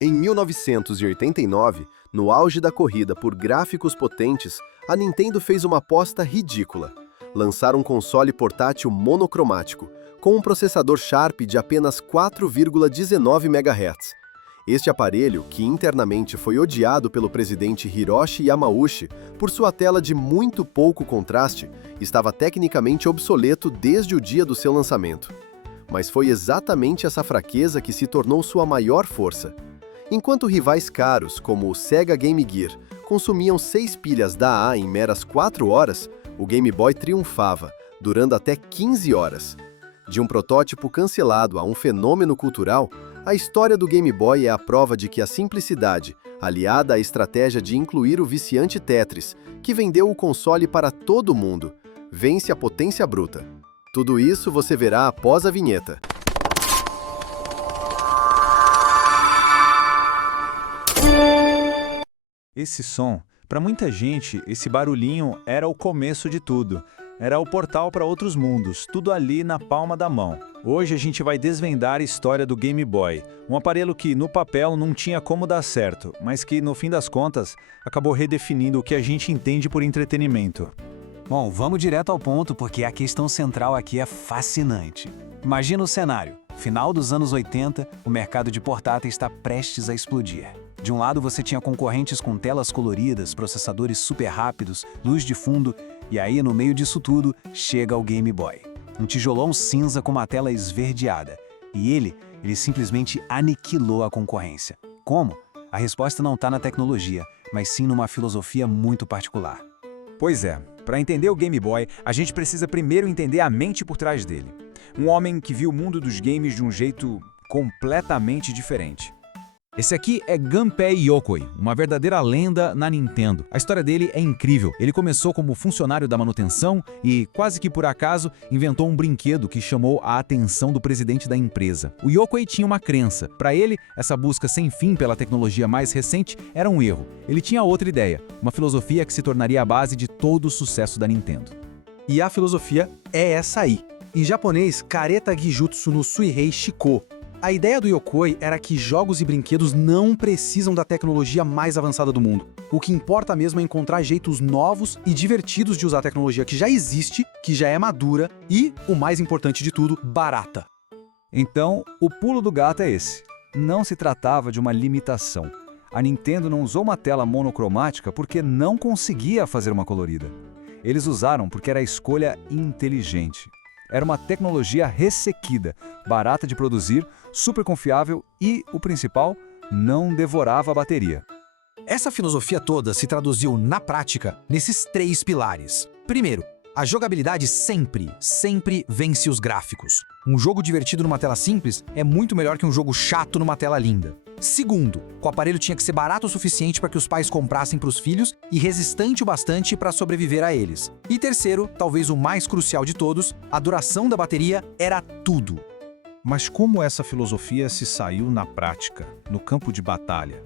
Em 1989, no auge da corrida por gráficos potentes, a Nintendo fez uma aposta ridícula: lançar um console portátil monocromático, com um processador Sharp de apenas 4,19 MHz. Este aparelho, que internamente foi odiado pelo presidente Hiroshi Yamauchi por sua tela de muito pouco contraste, estava tecnicamente obsoleto desde o dia do seu lançamento. Mas foi exatamente essa fraqueza que se tornou sua maior força. Enquanto rivais caros, como o Sega Game Gear, consumiam 6 pilhas da A em meras 4 horas, o Game Boy triunfava, durando até 15 horas. De um protótipo cancelado a um fenômeno cultural, a história do Game Boy é a prova de que a simplicidade, aliada à estratégia de incluir o viciante Tetris, que vendeu o console para todo mundo, vence a potência bruta. Tudo isso você verá após a vinheta. Esse som, para muita gente, esse barulhinho era o começo de tudo. Era o portal para outros mundos, tudo ali na palma da mão. Hoje a gente vai desvendar a história do Game Boy, um aparelho que no papel não tinha como dar certo, mas que no fim das contas acabou redefinindo o que a gente entende por entretenimento. Bom, vamos direto ao ponto porque a questão central aqui é fascinante. Imagina o cenário. Final dos anos 80, o mercado de portáteis está prestes a explodir. De um lado você tinha concorrentes com telas coloridas, processadores super rápidos, luz de fundo, e aí no meio disso tudo chega o Game Boy. Um tijolão cinza com uma tela esverdeada. E ele simplesmente aniquilou a concorrência. Como? A resposta não está na tecnologia, mas sim numa filosofia muito particular. Pois é, para entender o Game Boy, a gente precisa primeiro entender a mente por trás dele. Um homem que viu o mundo dos games de um jeito completamente diferente. Esse aqui é Gunpei Yokoi, uma verdadeira lenda na Nintendo. A história dele é incrível. Ele começou como funcionário da manutenção e, quase que por acaso, inventou um brinquedo que chamou a atenção do presidente da empresa. O Yokoi tinha uma crença. Para ele, essa busca sem fim pela tecnologia mais recente era um erro. Ele tinha outra ideia, uma filosofia que se tornaria a base de todo o sucesso da Nintendo. E a filosofia é essa aí. Em japonês, Kareta Gijutsu no Suihei Shiko. A ideia do Yokoi era que jogos e brinquedos não precisam da tecnologia mais avançada do mundo. O que importa mesmo é encontrar jeitos novos e divertidos de usar a tecnologia que já existe, que já é madura e, o mais importante de tudo, barata. Então, o pulo do gato é esse. Não se tratava de uma limitação. A Nintendo não usou uma tela monocromática porque não conseguia fazer uma colorida. Eles usaram porque era a escolha inteligente. Era uma tecnologia ressequida, barata de produzir, super confiável e, o principal, não devorava a bateria. Essa filosofia toda se traduziu na prática nesses 3 pilares. Primeiro, a jogabilidade sempre vence os gráficos. Um jogo divertido numa tela simples é muito melhor que um jogo chato numa tela linda. Segundo, o aparelho tinha que ser barato o suficiente para que os pais comprassem para os filhos e resistente o bastante para sobreviver a eles. E terceiro, talvez o mais crucial de todos, a duração da bateria era tudo. Mas como essa filosofia se saiu na prática, no campo de batalha?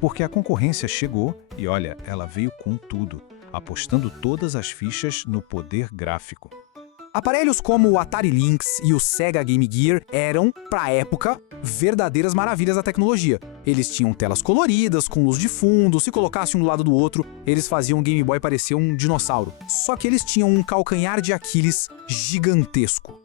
Porque a concorrência chegou e, olha, ela veio com tudo, apostando todas as fichas no poder gráfico. Aparelhos como o Atari Lynx e o Sega Game Gear eram, pra época, verdadeiras maravilhas da tecnologia. Eles tinham telas coloridas, com luz de fundo, se colocasse um do lado do outro, eles faziam o Game Boy parecer um dinossauro. Só que eles tinham um calcanhar de Aquiles gigantesco.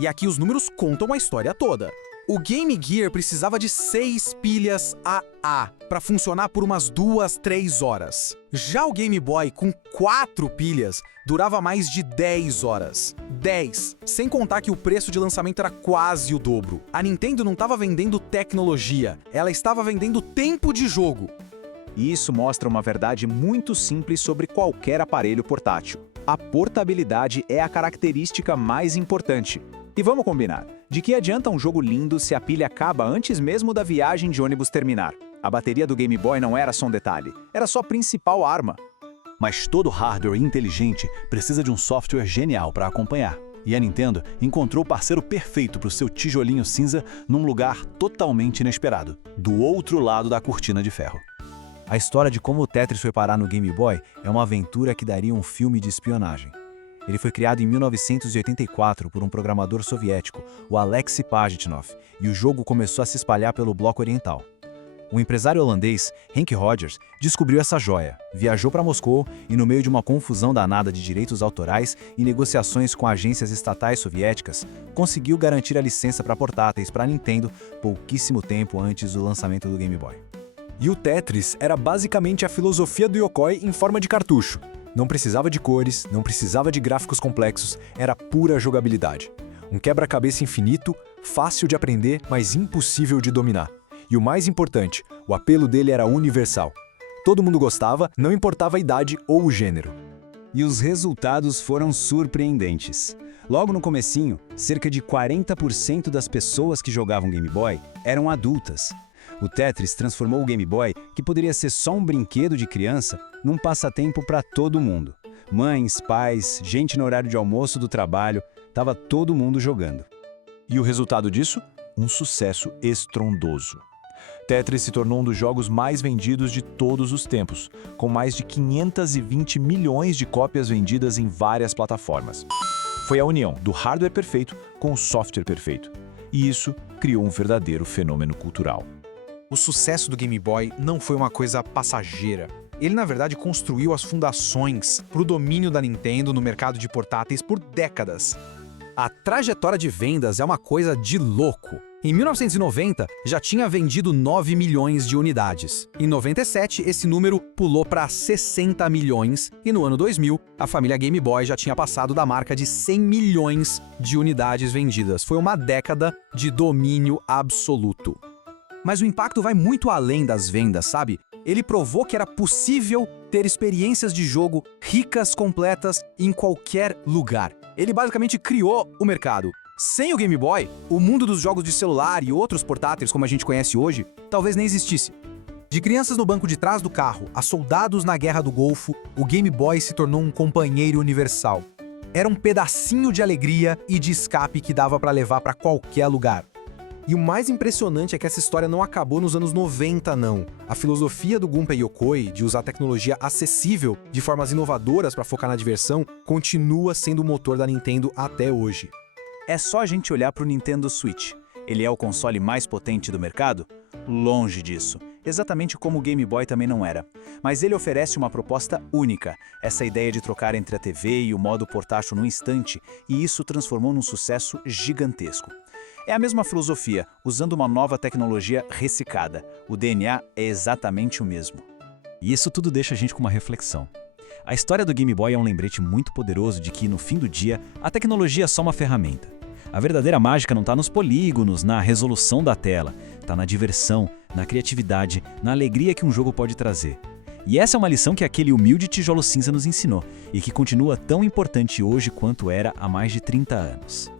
E aqui os números contam a história toda. O Game Gear precisava de 6 pilhas AA para funcionar por umas 2, 3 horas. Já o Game Boy, com 4 pilhas, durava mais de 10 horas. 10, sem contar que o preço de lançamento era quase o dobro. A Nintendo não estava vendendo tecnologia, ela estava vendendo tempo de jogo. E isso mostra uma verdade muito simples sobre qualquer aparelho portátil. A portabilidade é a característica mais importante. E vamos combinar, de que adianta um jogo lindo se a pilha acaba antes mesmo da viagem de ônibus terminar? A bateria do Game Boy não era só um detalhe, era sua principal arma. Mas todo hardware inteligente precisa de um software genial para acompanhar. E a Nintendo encontrou o parceiro perfeito para o seu tijolinho cinza num lugar totalmente inesperado, do outro lado da cortina de ferro. A história de como o Tetris foi parar no Game Boy é uma aventura que daria um filme de espionagem. Ele foi criado em 1984 por um programador soviético, o Alexei Pajitnov, e o jogo começou a se espalhar pelo bloco oriental. O empresário holandês Henk Rogers descobriu essa joia, viajou para Moscou e, no meio de uma confusão danada de direitos autorais e negociações com agências estatais soviéticas, conseguiu garantir a licença para portáteis para a Nintendo pouquíssimo tempo antes do lançamento do Game Boy. E o Tetris era basicamente a filosofia do Yokoi em forma de cartucho. Não precisava de cores, não precisava de gráficos complexos, era pura jogabilidade. Um quebra-cabeça infinito, fácil de aprender, mas impossível de dominar. E o mais importante, o apelo dele era universal. Todo mundo gostava, não importava a idade ou o gênero. E os resultados foram surpreendentes. Logo no comecinho, cerca de 40% das pessoas que jogavam Game Boy eram adultas. O Tetris transformou o Game Boy, que poderia ser só um brinquedo de criança, num passatempo para todo mundo. Mães, pais, gente no horário de almoço do trabalho, estava todo mundo jogando. E o resultado disso? Um sucesso estrondoso. Tetris se tornou um dos jogos mais vendidos de todos os tempos, com mais de 520 milhões de cópias vendidas em várias plataformas. Foi a união do hardware perfeito com o software perfeito. E isso criou um verdadeiro fenômeno cultural. O sucesso do Game Boy não foi uma coisa passageira. Ele, na verdade, construiu as fundações para o domínio da Nintendo no mercado de portáteis por décadas. A trajetória de vendas é uma coisa de louco. Em 1990, já tinha vendido 9 milhões de unidades. Em 97, esse número pulou para 60 milhões e no ano 2000, a família Game Boy já tinha passado da marca de 100 milhões de unidades vendidas. Foi uma década de domínio absoluto. Mas o impacto vai muito além das vendas, sabe? Ele provou que era possível ter experiências de jogo ricas, completas, em qualquer lugar. Ele basicamente criou o mercado. Sem o Game Boy, o mundo dos jogos de celular e outros portáteis como a gente conhece hoje, talvez nem existisse. De crianças no banco de trás do carro a soldados na Guerra do Golfo, o Game Boy se tornou um companheiro universal. Era um pedacinho de alegria e de escape que dava para levar para qualquer lugar. E o mais impressionante é que essa história não acabou nos anos 90, não. A filosofia do Gunpei Yokoi de usar tecnologia acessível de formas inovadoras para focar na diversão continua sendo o motor da Nintendo até hoje. É só a gente olhar para o Nintendo Switch. Ele é o console mais potente do mercado? Longe disso. Exatamente como o Game Boy também não era. Mas ele oferece uma proposta única, essa ideia de trocar entre a TV e o modo portátil num instante, e isso transformou num sucesso gigantesco. É a mesma filosofia, usando uma nova tecnologia reciclada. O DNA é exatamente o mesmo. E isso tudo deixa a gente com uma reflexão. A história do Game Boy é um lembrete muito poderoso de que, no fim do dia, a tecnologia é só uma ferramenta. A verdadeira mágica não está nos polígonos, na resolução da tela. Está na diversão, na criatividade, na alegria que um jogo pode trazer. E essa é uma lição que aquele humilde tijolo cinza nos ensinou, e que continua tão importante hoje quanto era há mais de 30 anos.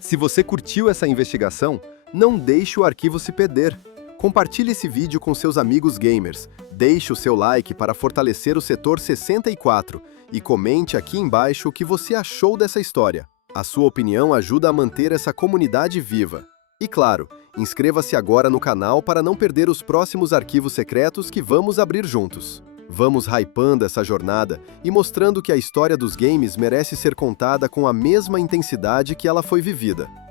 Se você curtiu essa investigação, não deixe o arquivo se perder. Compartilhe esse vídeo com seus amigos gamers, deixe o seu like para fortalecer o setor 64 e comente aqui embaixo o que você achou dessa história. A sua opinião ajuda a manter essa comunidade viva. E claro, inscreva-se agora no canal para não perder os próximos arquivos secretos que vamos abrir juntos. Vamos hypando essa jornada e mostrando que a história dos games merece ser contada com a mesma intensidade que ela foi vivida.